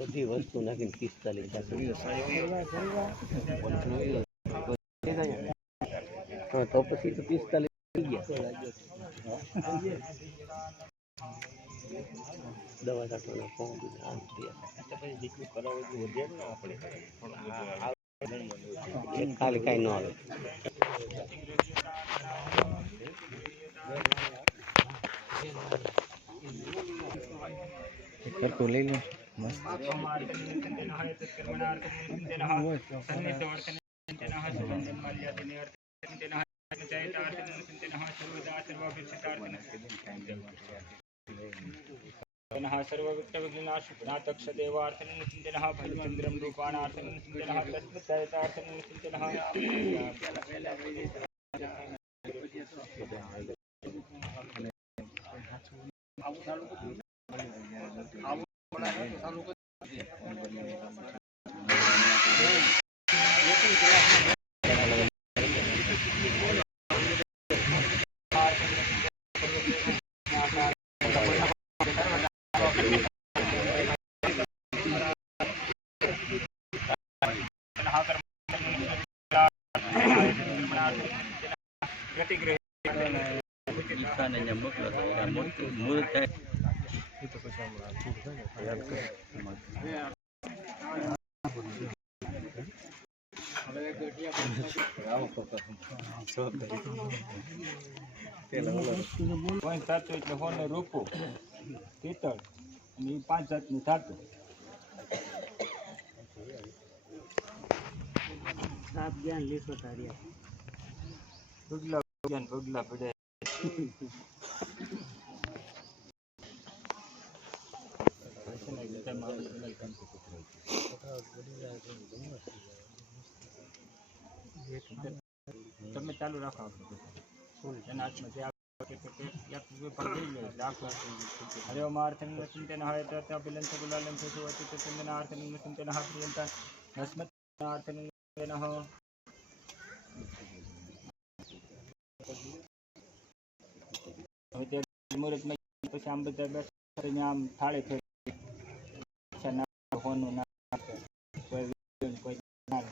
બધી વસ્તુ નાખીને 45 હા તો પછી તો 45 થઈ ગયા દવા કાઢવાનો ફોર્મ ખાલી કઈ ન આવે કરતો લઈ લો सर्वविघ्नविनाशनाथक्षदेवार्थनचिन्तनः भजचन्द्रं रूपाणार्थनचिन्तनः तस्मच्चरितार्थनचिन्तनः એટલે હોને રૂપું પિત્તળ અને 5 જાતનું ધાતુ સાત જ્ઞાન લેશો તારિયા પગલા જ્ઞાન પગલા પડે તમે ચાલુ રાખો એના હાથમાં જે हरे ओम आर्थन चिंतन है तत् अभिलन सगुलालम सुवति चिंतन आर्थन चिंतन प्रियंता नस्मत आर्थन नः હવે મુહૂર્ત માં પછી આમ બધા બેસીને આમ થાળે ફેરી છના હોનું ના કોઈ કોઈ ના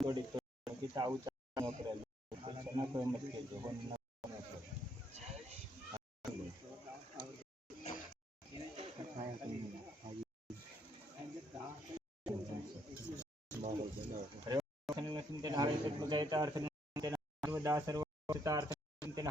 થોડી તો ગીતા ઉચ્ચારણ કરેલું છના કોઈ મત કેજો હોનું चिंतन हरे चिंतन